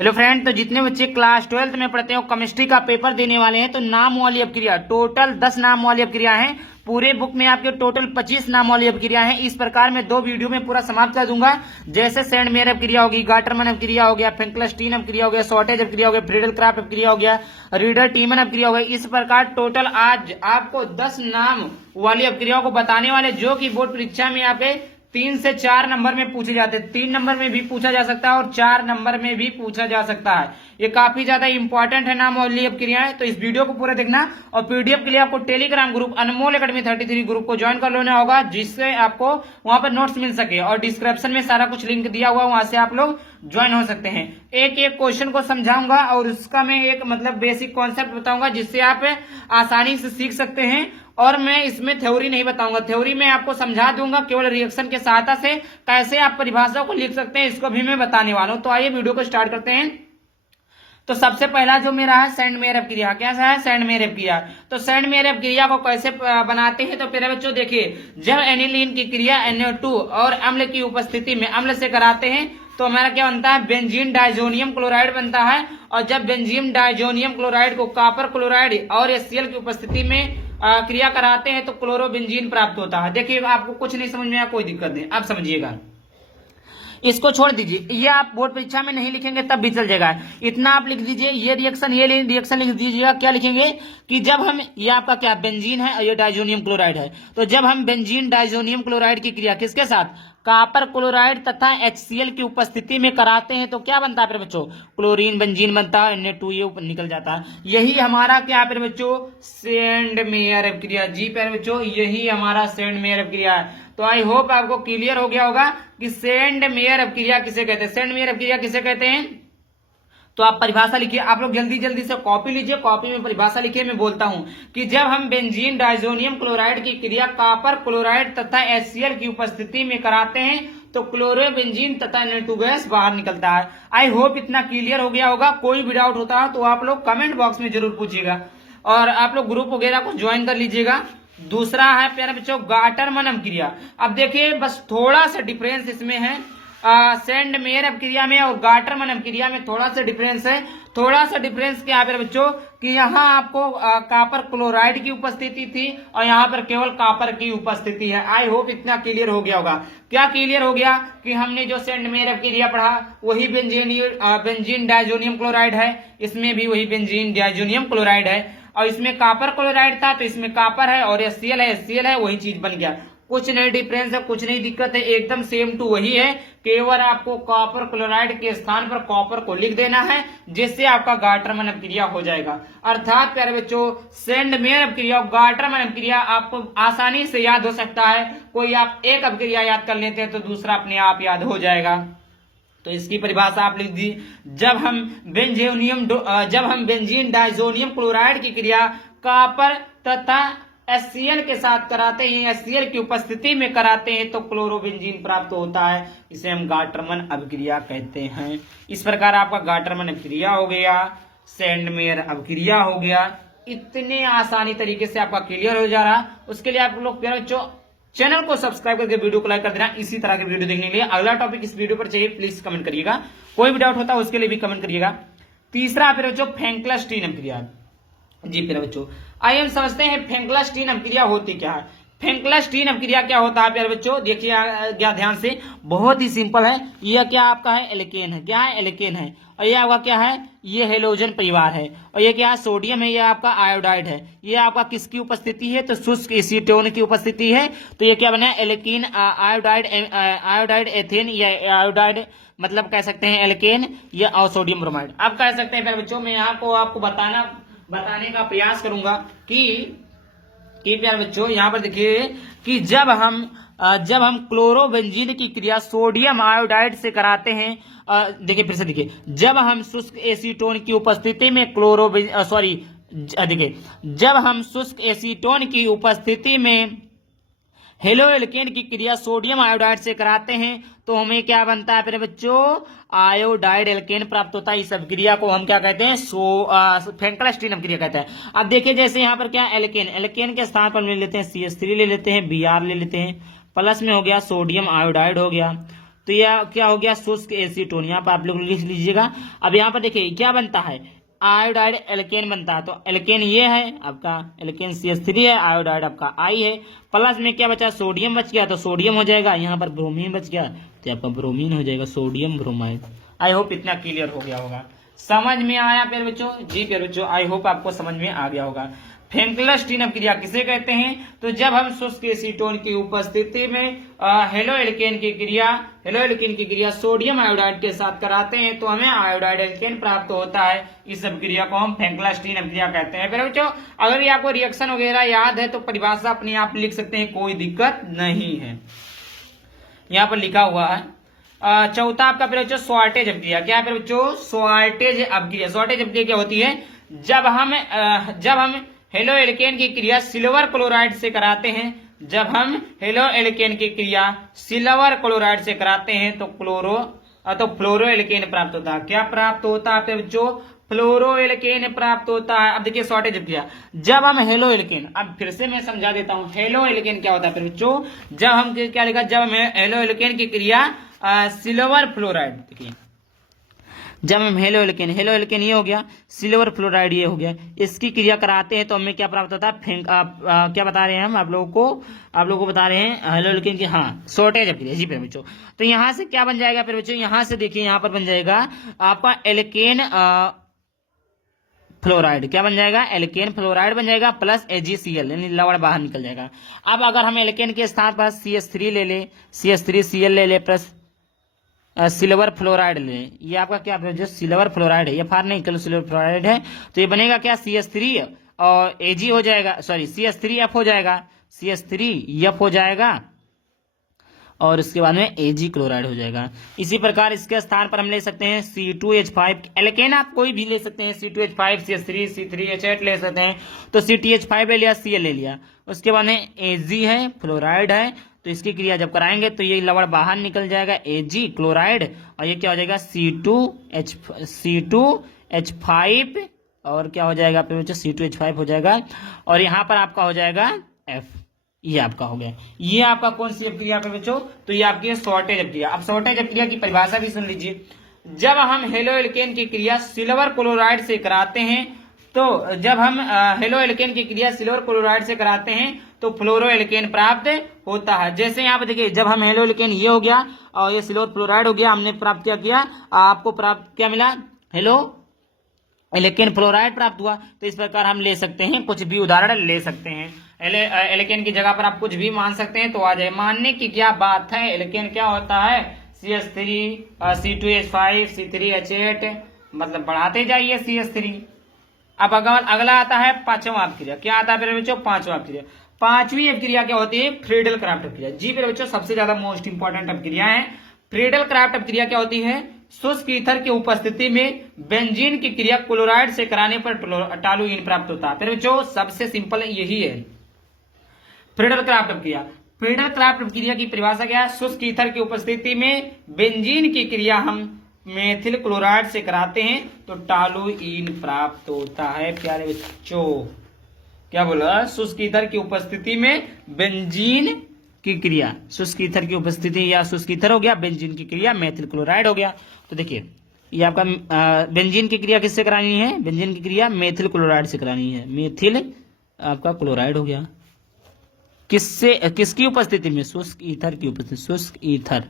Hello friend, तो जितने बच्चे क्लास 12th में पढ़ते हो केमिस्ट्री का पेपर देने वाले हैं तो नाम वाली अपक्रिया टोटल 10 नाम वाली अपक्रिया हैं। पूरे बुक में आपके टोटल 25 नाम वाली अपक्रिया हैं। इस प्रकार मैं 2 वीडियो में पूरा समाप्त कर दूंगा। जैसे सेंड मेयर अपक्रिया होगी, गाटरमन अपक्रिया हो गया, फिंकलस्टीन अपक्रिया हो गया, शॉर्टेज अपक्रिया हो गया, फ्रीडल क्राफ्ट अपक्रिया हो गया, रीडर टीमन अपक्रिया हो गया। इस प्रकार टोटल आज आपको 10 नाम वाली अपक्रियाओं को बताने वाले, जो कि बोर्ड परीक्षा में आपके 3 से 4 नंबर में पूछे जाते हैं। 3 नंबर में भी पूछा जा सकता है और 4 नंबर में भी पूछा जा सकता है। ये काफी ज्यादा इंपॉर्टेंट है नाम वाली अपक्रियाएं, तो इस वीडियो को पूरा देखना। और पीडीएफ के लिए आपको टेलीग्राम ग्रुप अनमोल एकेडमी 33 ग्रुप को ज्वाइन कर लेना होगा, जिससे आपको वहां पर नोट्स मिल सके। और डिस्क्रिप्शन में सारा कुछ लिंक दिया हुआ, वहां से आप लोग ज्वाइन हो सकते हैं। एक एक क्वेश्चन को समझाऊंगा और उसका मैं एक बेसिक कॉन्सेप्ट बताऊंगा, जिससे आप आसानी से सीख सकते हैं। और मैं इसमें थ्योरी नहीं बताऊंगा, थ्योरी में आपको समझा दूंगा केवल रिएक्शन के सहायता से कैसे आप परिभाषा को लिख सकते हैं, इसको भी मैं बताने वाला हूं। तो आइए वीडियो को स्टार्ट करते हैं। तो सबसे पहला जो मेरा है सेंड मेयर अपक्रिया। कैसा है? सेंड मेयर अपक्रिया। तो सेंड मेयर अपक्रिया को कैसे बनाते हैं? तो प्यारे बच्चों देखिए, जब एनिलीन की क्रिया NO2 और अम्ल की उपस्थिति में अम्ल से कराते हैं तो हमारा क्या बनता है? बेंजीन डाइजोनियम क्लोराइड बनता है। और जब बेंजीन डाइजोनियम क्लोराइड को कॉपर क्लोराइड और HCl की उपस्थिति में क्रिया कराते हैं तो क्लोरोबेंजीन प्राप्त होता है। देखिए, आपको कुछ नहीं समझ में आया, कोई दिक्कत नहीं, आप समझिएगा। इसको छोड़ दीजिए, ये आप बोर्ड परीक्षा में नहीं लिखेंगे तब भी चल जाएगा। इतना आप लिख दीजिए, ये रिएक्शन लिख दीजिएगा। क्या लिखेंगे कि जब हम, ये आपका क्या बेंजीन है और ये डाइजोनियम क्लोराइड है, तो जब हम बेंजीन डाइजोनियम क्लोराइड की क्रिया किसके साथ? कॉपर क्लोराइड तथा HCl की उपस्थिति में कराते हैं तो क्या बनता है फिर बच्चों? क्लोरीन बेंजीन बनता है, Na2 ये ऊपर निकल जाता है। यही हमारा क्या है फिर बच्चों? Send mayor अपक्रिया। जी प्यारे बच्चों, यही हमारा सेंड मेयर अपक्रिया है। तो आई होप आपको क्लियर हो गया होगा कि सेंड मेयर अपक्रिया किसे कहते हैं। सेंड मेयर अपक्रिया किसे कहते हैं? तो आप परिभाषा लिखिए, आप लोग जल्दी जल्दी से कॉपी लीजिए, कॉपी में परिभाषा लिखिए। मैं बोलता हूं कि जब हम बेंजीन डाइजोनियम क्लोराइड की क्रिया कॉपर क्लोराइड तथा HCl की उपस्थिति में कराते हैं तो क्लोरोबेंजीन तथा Na2 गैस बाहर निकलता है। आई होप इतना क्लियर हो गया होगा। कोई भी डाउट होता है तो आप लोग कमेंट बॉक्स में जरूर पूछिएगा और आप लोग ग्रुप वगैरह को ज्वाइन कर लीजिएगा। दूसरा है प्यारे बच्चों गाटरमन अपक्रिया। अब देखिए, बस थोड़ा सा डिफरेंस इसमें है। सेंड मेयर अपक्रिया में और गाटरमन अपक्रिया में थोड़ा सा डिफरेंस है। थोड़ा सा डिफरेंस क्या है बच्चों कि यहाँ आपको कॉपर क्लोराइड की उपस्थिति थी और यहाँ पर केवल कॉपर की उपस्थिति है। आई होप इतना क्लियर हो गया होगा। क्या क्लियर हो गया कि हमने जो सेंड मेयर अपक्रिया पढ़ा वही बेंजीन डाइजोनियम क्लोराइड है, इसमें भी वही बेंजीन डाइजोनियम क्लोराइड है। और इसमें कॉपर क्लोराइड था तो इसमें कॉपर है, और HCl है, वही चीज बन गया। कुछ नहीं डिफरेंस है, कुछ नहीं दिक्कत है, एकदम सेम टू वही है। केवल आपको कॉपर क्लोराइड के स्थान पर कॉपर को लिख देना है, जिससे आपका गाटरमन अपक्रिया हो जाएगा। अर्थात प्यारे बच्चों, सेंड मेयर अपक्रिया और गाटरमन अपक्रिया आपको आसानी से याद हो सकता है। कोई आप एक अपक्रिया याद कर लेते हैं तो दूसरा अपने आप याद हो जाएगा। तो इसकी परिभाषा आप लिख दी, जब हम बेंजीन डाइजोनियम क्लोराइड की क्रिया कॉपर तथा HCl के साथ कराते हैं, HCl की उपस्थिति में कराते हैं तो क्लोरोबेंजीन प्राप्त होता है। इसे हम गाटरमन अपक्रिया कहते हैं। इस प्रकार आपका गाटरमन अपक्रिया हो गया, सेंड मेयर अपक्रिया हो गया। इतने आसानी तरीके से आपका क्लियर हो जा रहा। उसके लिए आप लोग प्यारे बच्चों चैनल को सब्सक्राइब करके वीडियो को लाइक कर देना। इसी तरह के वीडियो देखने के लिए अगला टॉपिक इस वीडियो पर चाहिए, प्लीज कमेंट करिएगा। कोई भी डाउट होता है उसके लिए भी कमेंट करिएगा। तीसरा फिर बच्चों फिंकलस्टीन अपक्रिया। जी फिर बच्चों, आइए हम समझते हैं फिंकलस्टीन अपक्रिया होती क्या है। फिंकलस्टीन अपक्रिया क्या होता है प्यारे बच्चों? देखिए क्या ध्यान से, बहुत ही सिंपल है। यह क्या आपका है? एल्केन है। क्या है? एल्केन है। और ये आपका क्या है? ये हेलोजन परिवार है। और ये क्या है? सोडियम है। ये आपका आयोडाइड है। ये आपका किसकी उपस्थिति है? तो शुष्क एसीटोन की उपस्थिति है। तो ये क्या बना? एल्कीन आयोडाइड एथेन या आयोडाइड, मतलब कह सकते हैं एल्केन या और सोडियम ब्रोमाइड। अब कह सकते हैं प्यारे बच्चों, मैं यहाँ को आपको बताने का प्रयास करूंगा कि प्यारे बच्चों यहाँ पर देखिए कि जब हम क्लोरोबेंजीन की क्रिया सोडियम आयोडाइड से कराते हैं, देखिए फिर से देखिए, जब हम शुष्क एसीटोन की उपस्थिति में जब हम शुष्क एसीटोन की उपस्थिति में हेलो एल्केन की क्रिया सोडियम आयोडाइड से कराते हैं तो हमें क्या बनता है फिर बच्चों? आयोडाइड एल्केन प्राप्त होता है। इस अपक्रिया को हम क्या कहते हैं? फिंकलस्टीन अपक्रिया कहते हैं। अब देखिए, जैसे यहाँ पर क्या एल्केन के स्थान पर ले लेते हैं CH3 ले लेते हैं, Br ले लेते हैं, प्लस में हो गया सोडियम आयोडाइड हो गया। तो यह क्या हो गया, शुष्क एसीटोन। यहाँ पर आप लोग लिख लीजिएगा। अब यहाँ पर देखिए क्या बनता है, आयोडाइड एल्केन बनता है। तो एल्केन ये है आपका, एल्केन CH3 है, आयोडाइड आपका I है, प्लस में क्या बचा, सोडियम बच गया, तो सोडियम हो जाएगा। यहाँ पर ब्रोमीन बच गया तो आपका ब्रोमीन हो जाएगा, सोडियम ब्रोमाइड। आई होप इतना क्लियर हो गया होगा, समझ में आया प्यारे बच्चों? जी प्यारे बच्चों, आई होप आपको समझ में आ गया होगा। फेंकलस्टीन अपक्रिया किसे कहते हैं? तो जब हम शुष्क एसीटोन की उपस्थिति में हेलो एल्केन की क्रिया सोडियम आयोडाइड के साथ कराते हैं तो हमें आयोडाइड एल्केन प्राप्त होता है। इस अपक्रिया को हम फेंकलस्टीन अपक्रिया कहते हैं। फिर बच्चों अगर ये आपको रिएक्शन वगैरह याद है तो परिभाषा अपने आप लिख सकते हैं, कोई दिक्कत नहीं है। यहाँ पर लिखा हुआ है चौथा आपका फिर बच्चों शॉर्टेज अपक्रिया। क्या है फिर बच्चों? शॉर्टेज अपक्रिया। शॉर्टेज अपक्रिया क्या होती है? जब हम हेलो एल्केन की क्रिया सिल्वर क्लोराइड से कराते हैं, जब हम हेलो एल्केन की क्रिया सिल्वर क्लोराइड से कराते हैं तो फ्लोरो एल्केन प्राप्त होता है। क्या प्राप्त होता है बच्चों? फ्लोरो एल्केन प्राप्त होता है। अब देखिए शॉर्टेज अपक्रिया, जब हम हेलो एल्केन, अब फिर से मैं समझा देता हूं, हेलो एल्केन क्या होता है फिर बच्चों? जब हम क्या लिखा, जब हम हेलो एल्केन की क्रिया सिल्वर फ्लोराइड, देखिए जब हम हेलो एल्केन ये हो गया, सिल्वर फ्लोराइड ये हो गया, इसकी क्रिया कराते हैं तो हमें क्या प्राप्त होता है? क्या बता रहे हैं हम आप लोगों को बता रहे हैं हेलो एल्केन की, हाँ, शॉर्टेज अपक्रिया। जी फिर बच्चों, तो यहां से क्या बन जाएगा फिर बच्चों? यहां से देखिए यहाँ पर बन जाएगा आपका एल्केन फ्लोराइड। क्या बन जाएगा? एल्केन फ्लोराइड बन जाएगा प्लस AgCl, यानी लवण बाहर निकल जाएगा। अब अगर हम एल्केन के स्थान पर CH3 ले ले, CH3Cl ले ले प्लस सिल्वर फ्लोराइड ले, ये आपका क्या है? जो सिल्वर फ्लोराइड है, ये फार नहीं कल सिल्वर फ्लोराइड है, तो ये बनेगा क्या? CH3 और Ag हो जाएगा, सॉरी CH3F हो जाएगा, CH3F हो जाएगा और उसके बाद में Ag क्लोराइड हो जाएगा। इसी प्रकार इसके स्थान पर हम ले सकते हैं C2H5, एल्केन आप कोई भी ले सकते हैं, C2H5 CH3 C3H8 ले सकते हैं। तो CTH5 ले लिया, Cl ले लिया, उसके बाद में Ag है, फ्लोराइड है, तो इसकी क्रिया जब कराएंगे तो ये लवण बाहर निकल जाएगा Ag क्लोराइड, और ये क्या हो जाएगा? C2H5 और क्या हो जाएगा फिर बच्चों? C2H5 हो जाएगा, और यहाँ पर आपका हो जाएगा F, ये आपका हो गया। ये आपका कौन सी अपक्रिया पे बच्चों? तो ये आपकी शॉर्टेज अपक्रिया। अब शॉर्टेज अपक्रिया की परिभाषा भी सुन लीजिए। जब हम हेलो एल्केन की क्रिया सिल्वर क्लोराइड से कराते हैं, तो जब हम हेलो एल्केन की क्रिया सिल्वर क्लोराइड से कराते हैं तो फ्लोरो एल्केन प्राप्त होता है। जैसे यहाँ पे देखिए, जब हम हेलो एल्केन ये हो गया और ये सिल्वर फ्लोराइड हो गया, हमने प्राप्त क्या किया? आपको प्राप्त क्या मिला? हेलो एल्केन फ्लोराइड प्राप्त हुआ। तो इस प्रकार हम ले सकते हैं, कुछ भी उदाहरण ले सकते हैं। एल्केन की जगह पर आप कुछ भी मान सकते हैं तो आ जाए। मानने की क्या बात है? एल्केन क्या होता है? CH3 C2H5 C3H8, मतलब बढ़ाते जाइए CH3। अब अगला आता है पांचवा अपक्रिया। क्या आता है मेरे बच्चों? पांचवा अपक्रिया। पांचवी अपक्रिया क्या होती है? Friedel Crafts अपक्रिया। जी मेरे बच्चों, सबसे ज्यादा मोस्ट इंपॉर्टेंट अपक्रिया है। फ्रीडल क्राफ्ट अपक्रिया क्या होती है? शुष्क ईथर की उपस्थिति में बेंजीन की क्रिया क्लोराइड से कराने पर टॉलुइन प्राप्त होता है। फिर बच्चों सबसे सिंपल यही है फ्रीडल क्राफ्ट अपक्रिया। फ्रीडल क्राफ्ट अपक्रिया की परिभाषा क्या है? शुष्क ईथर की उपस्थिति में बेंजीन की क्रिया हम मेथिल क्लोराइड से कराते हैं तो टॉलुइन प्राप्त होता है। प्यारे बच्चों क्या बोला? शुष्क ईथर की उपस्थिति में बेंजीन की क्रिया, शुष्क ईथर की उपस्थिति या शुष्क ईथर हो गया, बेंजीन की क्रिया मेथिल क्लोराइड हो गया। तो देखिए ये आपका बेंजीन की क्रिया किससे करानी है? बेंजीन की क्रिया मेथिल क्लोराइड से करानी है। मेथिल आपका क्लोराइड हो गया, किसकी उपस्थिति में? शुष्क ईथर की उपस्थिति, शुष्क ईथर।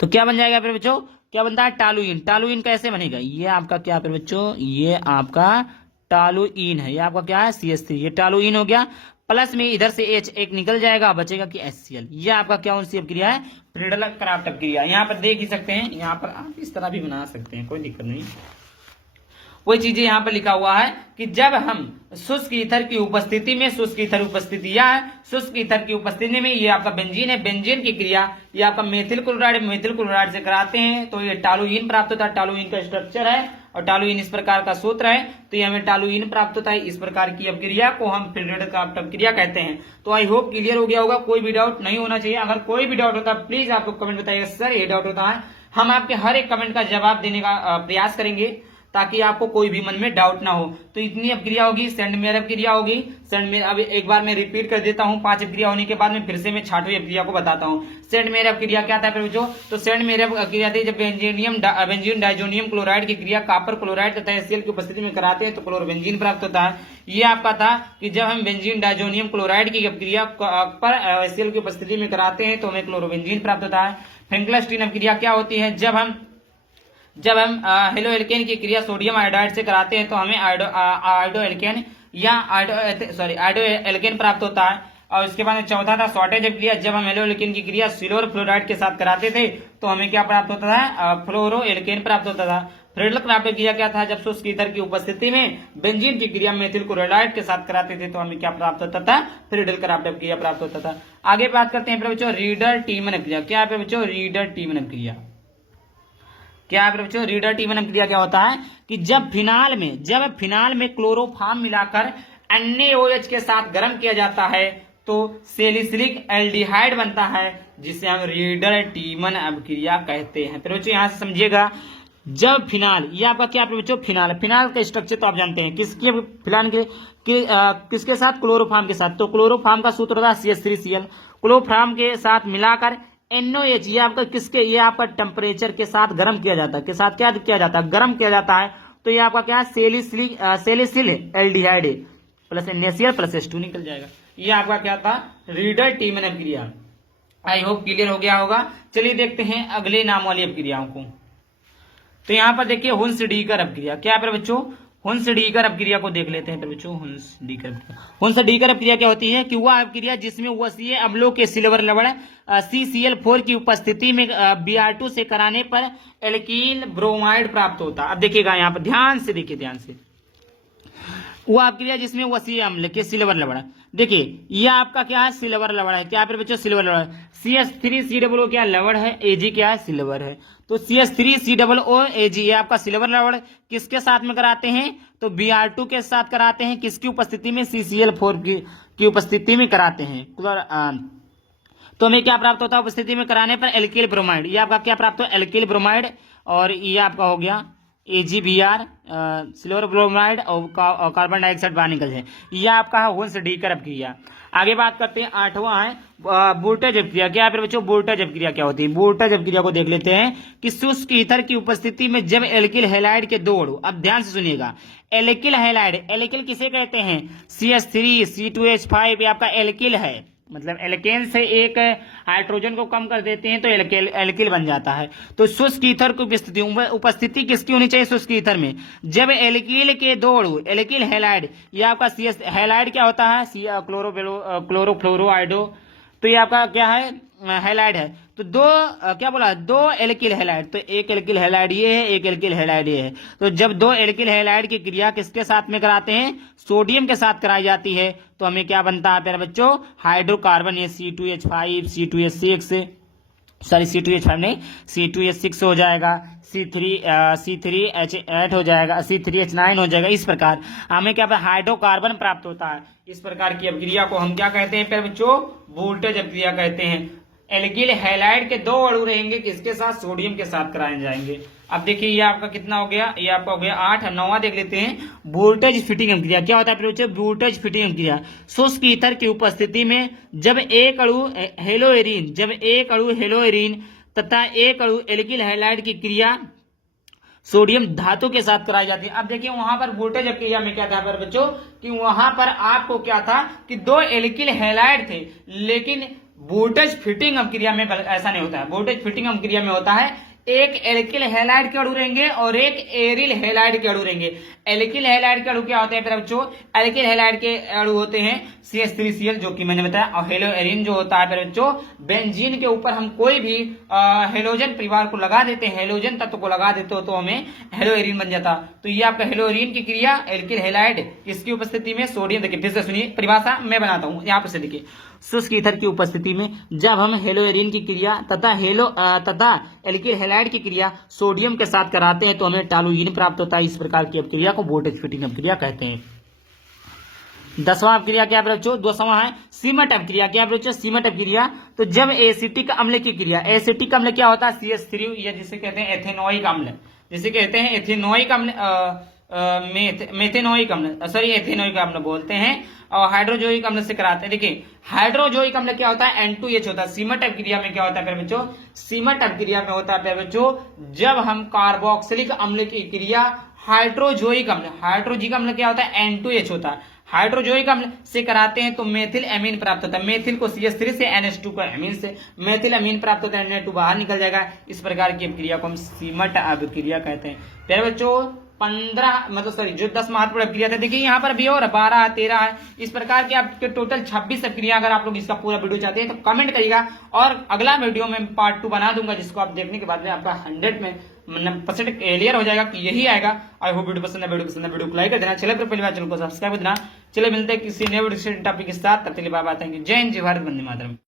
तो क्या बन जाएगा फिर बच्चों? क्या बनता है? टॉलुइन। टॉलुइन कैसे बनेगा? ये आपका क्या फिर बच्चों? ये आपका टॉलुइन है। ये आपका क्या है? CH3। ये टॉलुइन हो गया, प्लस में इधर से H एक निकल जाएगा, बचेगा कि HCl। ये आपका क्या कौन सी अपक्रिया है? फ्रीडल क्राफ्ट अपक्रिया। यहाँ पर देख ही सकते हैं, यहाँ पर आप इस तरह भी बना सकते हैं, कोई दिक्कत नहीं। वही चीजें यहाँ पर लिखा हुआ है कि जब हम शुष्क ईथर की उपस्थिति में, शुष्क ईथर उपस्थिति यह है, शुष्क ईथर की उपस्थिति में ये आपका बेंजीन है, बेंजीन की क्रिया ये आपका मेथिल क्लोराइड से कराते हैं तो ये टॉलुइन प्राप्त होता है। टॉलुइन का स्ट्रक्चर है और टॉलुइन इस प्रकार का सूत्र है, तो ये हमें टॉलुइन प्राप्त होता है। इस प्रकार की अपक्रिया को हम फ्रीडल क्राफ्ट अपक्रिया कहते हैं। तो आई होप क्लियर हो गया होगा, कोई भी डाउट नहीं होना चाहिए। अगर कोई भी डाउट होता है प्लीज आप लोग कमेंट बताइएगा, सर ये डाउट होता है, हम आपके हर एक कमेंट का जवाब देने का प्रयास करेंगे। ताकि आपको कोई भी मन में डाउट ना हो। तो इतनी अपक्रिया होगी, सेंडमेयर अपक्रिया होगी। सेंडमेयर, अब एक बार मैं रिपीट कर देता हूं, 5 अपक्रिया होने के बाद में फिर से मैं 6वीं अपक्रिया को बताता हूं। सेंडमेयर अपक्रिया क्या था बच्चों? तो सेंडमेयर अपक्रिया थी जब बेंजीन डाइजोनियम क्लोराइड की क्रिया कॉपर क्लोराइड तथा HCl की उपस्थिति में कराते हैं तो क्लोरोबेंजीन प्राप्त होता है। ये आपका था कि जब हम बेंजीन डाइजोनियम क्लोराइड की अपक्रिया पर HCl की उपस्थिति में कराते हैं तो हमें क्लोरोबेंजीन प्राप्त होता है। फ्रैंकल-स्टीन अपक्रिया क्या होती है? जब हम हेलो एल्केन की क्रिया सोडियम आयोडाइड से कराते हैं तो हमें आयोडो एल्केन या आयोडो एल्केन प्राप्त होता है। और इसके बाद चौथा था शॉर्टेज अपक्रिया, जब हम हेलो एल्केन की क्रिया सिल्वर फ्लोराइड के साथ कराते थे तो हमें क्या प्राप्त होता था? फ्लोरो एल्केन प्राप्त होता था। फ्रेडल क्राफ्ट अपक्रिया क्या था? जब शुष्क ईथर की उपस्थिति में बेंजीन की क्रिया मेथिल क्लोराइड के साथ कराते थे तो हमें क्या प्राप्त होता था? फ्रेडल क्राफ्ट अपक्रिया प्राप्त होता था। आगे बात करते हैं बच्चों रीडर टीमन अपक्रिया। क्या है बच्चों? रीडर टीमन अपक्रिया क्या है बच्चों? रीडर टीमन अपक्रिया क्या होता है कि जब फिनाल में क्लोरोफॉर्म मिलाकर NaOH के साथ गर्म किया जाता है तो सेलिसिलिक एल्डिहाइड बनता है, जिसे हम रीडर टीमन अपक्रिया कहते हैं। फिर बच्चों यहां से समझिएगा, जब फिनाल, ये आपका क्या बच्चों? फिनाल का स्ट्रक्चर तो आप जानते हैं, किसके साथ? क्लोरोफॉर्म के साथ। तो क्लोरोफॉर्म का सूत्र होता है CH3Cl। क्लोरोफॉर्म के साथ मिलाकर NaOH, ये आपका टेम्परेचर के साथ गर्म किया जाता है, गर्म किया जाता है। तो ये आपका क्या है? Salicyl aldehyde plus NaCl plus H2 निकल जाएगा। ये आपका क्या था? रीडर टीमन अपक्रिया। आई होप क्लियर हो गया होगा। चलिए देखते हैं अगले नाम वाली अपक्रियाओं को। तो यहाँ पर देखिए हुन्स-डीकर अपक्रिया। क्या है बच्चों? हुन्स-डीकर अपक्रिया को देख लेते हैं बच्चों। हुन्स-डीकर अपक्रिया क्या होती है कि वह अपक्रिया जिसमें वसीय अम्लों के सिल्वर लवण CCl4 की उपस्थिति में Br2 से कराने पर एल्कील ब्रोमाइड प्राप्त होता है। अब देखिएगा यहाँ पर ध्यान से वह अपक्रिया जिसमें वसीय अम्ल के सिल्वर लवण, देखिए ये आपका क्या है? सिल्वर लवण है। क्या है बच्चों? सिल्वर लवण। CH3COO क्या लवण है? Ag क्या है? सिल्वर है। तो CH3COO Ag ये आपका सिल्वर लवण किसके साथ में कराते हैं? तो Br2 के साथ कराते हैं। किसकी उपस्थिति में? CCl4 की उपस्थिति में कराते हैं। तो हमें क्या प्राप्त होता है? उपस्थिति में कराने पर एल्किल ब्रोमाइड। ये आपका क्या प्राप्त हो? Alkyl bromide. और ये आपका हो गया AgBr सिल्वर ब्रोमाइड और कार्बन डाइऑक्साइड बाहर निकल जाए। यह आपका हुन्स-डीकर अपक्रिया। आगे बात करते हैं, 8वां है वोल्टेज अपक्रिया। क्या है बच्चों? वोल्टेज अपक्रिया क्या होती है? वोल्टेज अपक्रिया को देख लेते हैं कि शुष्क ईथर की उपस्थिति में जब एल्किल हैलाइड के 2 अणु, अब ध्यान से सुनिएगा, एल्किल किसे कहते हैं? CH3C2H5 ये आपका एल्किल है, मतलब एल्केन से एक हाइड्रोजन को कम कर देते हैं तो एल्किल बन जाता है। तो शुष्क ईथर की उपस्थिति किसकी होनी चाहिए? शुष्क ईथर में जब एल्किल के 2 अणु, एल्किल हैलाइड, ये आपका हैलाइड क्या होता है? क्लोरोफ्लोरोआइडो। तो ये आपका क्या है? हैलाइड है। तो दो एल्किल हैलाइड, तो एक एल्किल हैलाइड ये है, एक एल्किल हैलाइड ये है। तो जब 2 एल्किल हैलाइड की क्रिया किसके साथ में कराते हैं? सोडियम के साथ कराई जाती है तो हमें क्या बनता है प्यारे बच्चों? हाइड्रोकार्बन, ये C2H5 C2H6 सॉरी C2H5 नहीं C2H6 हो जाएगा, C3H8 हो जाएगा, C3H9 हो जाएगा। इस प्रकार हमें क्या हाइड्रोकार्बन प्राप्त होता है। इस प्रकार की अपक्रिया को हम क्या कहते हैं प्यारे बच्चों? वोल्टेज अपक्रिया कहते हैं। एल्किल हैलाइड के 2 अणु रहेंगे, किसके साथ? सोडियम के साथ कराए जाएंगे। अब देखिए ये आपका कितना हो गया? ये आपका हो गया 8। 9वां देख लेते हैं, वोल्टेज फिटिंग अपक्रिया। क्या होता है प्यारे बच्चों? वोल्टेज फिटिंग अपक्रिया। शुष्क ईथर की उपस्थिति में जब एक अणु हेलोएरीन तथा एक अणु एल्किल हैलाइड की क्रिया सोडियम धातु के साथ कराई जाती है। अब देखिए वहां पर वोल्टेज अपक्रिया में क्या था बच्चों कि वहां पर आपको क्या था कि 2 एल्किल हैलाइड थे, लेकिन वोल्टेज फिटिंग अपक्रिया में ऐसा नहीं होता है। वोल्टेज फिटिंग अपक्रिया में होता है एक एल्किल हैलाइड के अणु रहेंगे और एक एरिल हैलाइड के अणु रहेंगे। एल्किल हैलाइड के अणु क्या होते हैं प्यारे बच्चों? एल्किल हैलाइड के अणु होते हैं CH3Cl जो कि मैंने बताया, और हेलोएरीन जो होता है प्यारे बच्चों, बेंजीन के ऊपर हम कोई भी हेलोजन परिवार को लगा देते हैं, हेलोजन तत्व को लगा देते हो तो हमें हेलोएरीन बन जाता। तो ये आपका हेलोएरीन की क्रिया एल्किल हैलाइड किसकी उपस्थिति में? सोडियम। देखिए फिर से सुनिए, परिभाषा मैं बनाता हूं यहाँ पर से। देखिए शुष्क ईथर की उपस्थिति में जब हम हेलोएरीन की क्रिया तथा एल्किल हैलाइड की क्रिया सोडियम के साथ कराते हैं तो हमें टॉलुईन प्राप्त होता है। इस प्रकार की अपक्रिया को वोल्टेज फिटिंग अपक्रिया कहते हैं। 10वां अपक्रिया क्या बच्चों? 2वां है सीमट अपक्रिया। क्या बच्चों? सीमट अपक्रिया। तो जब एसिटिक अम्ल की क्रिया, एसिटिक अम्ल क्या होता है? CH3 या जिसे कहते हैं एथेनोइक अम्ल, जिसे कहते हैं एथेनोइक अम्ल, मेथेनोइक अम्ल, सॉरी एथेनोइक अम्ल बोलते हैं। और हाइड्रोजोइक अम्ल से कराते हैं। देखिए हाइड्रोजोइक अम्ल क्या होता है, N2H होता है। सीमट अपक्रिया में क्या होता है प्यारे बच्चों, सीमट अपक्रिया में होता है प्यारे बच्चों, जब हम कार्बोक्सिलिक अम्ल की क्रिया हाइड्रोजोइक अम्ल, हाइड्रोजिक अम्ल क्या होता है, N2H होता है, हाइड्रोजोइक अम्ल से कराते हैं तो मेथिल एमीन प्राप्त होता है। मेथिल को CH3 से NH2 को एमीन से मेथिल अमीन प्राप्त होता है, Na2 बाहर निकल जाएगा। इस प्रकार की अपक्रिया को हम सीमट अपक्रिया कहते हैं। प्यारे बच्चों 15 मतलब सॉरी जो 10 महत्वपूर्ण अपक्रिया थे, देखिए यहाँ पर भी और 12 13 है, इस प्रकार के आपके टोटल 26 अपक्रिया। अगर आप लोग इसका पूरा वीडियो चाहते हैं तो कमेंट करिएगा, और अगला वीडियो में पार्ट 2 बना दूंगा, जिसको आप देखने के बाद में आपका 100 में % क्लियर हो जाएगा कि यही आएगा। आई होप वीडियो पसंद है, वीडियो को लाइक कर देना। चले फिर पहली बार चैनल को सब्सक्राइब कर देना। चले मिलते हैं किसी नए वीडियो टॉपिक के साथ, तब तक के लिए बाय बाय, थैंक यू, जय हिंद, जय भारत, वंदे मातरम।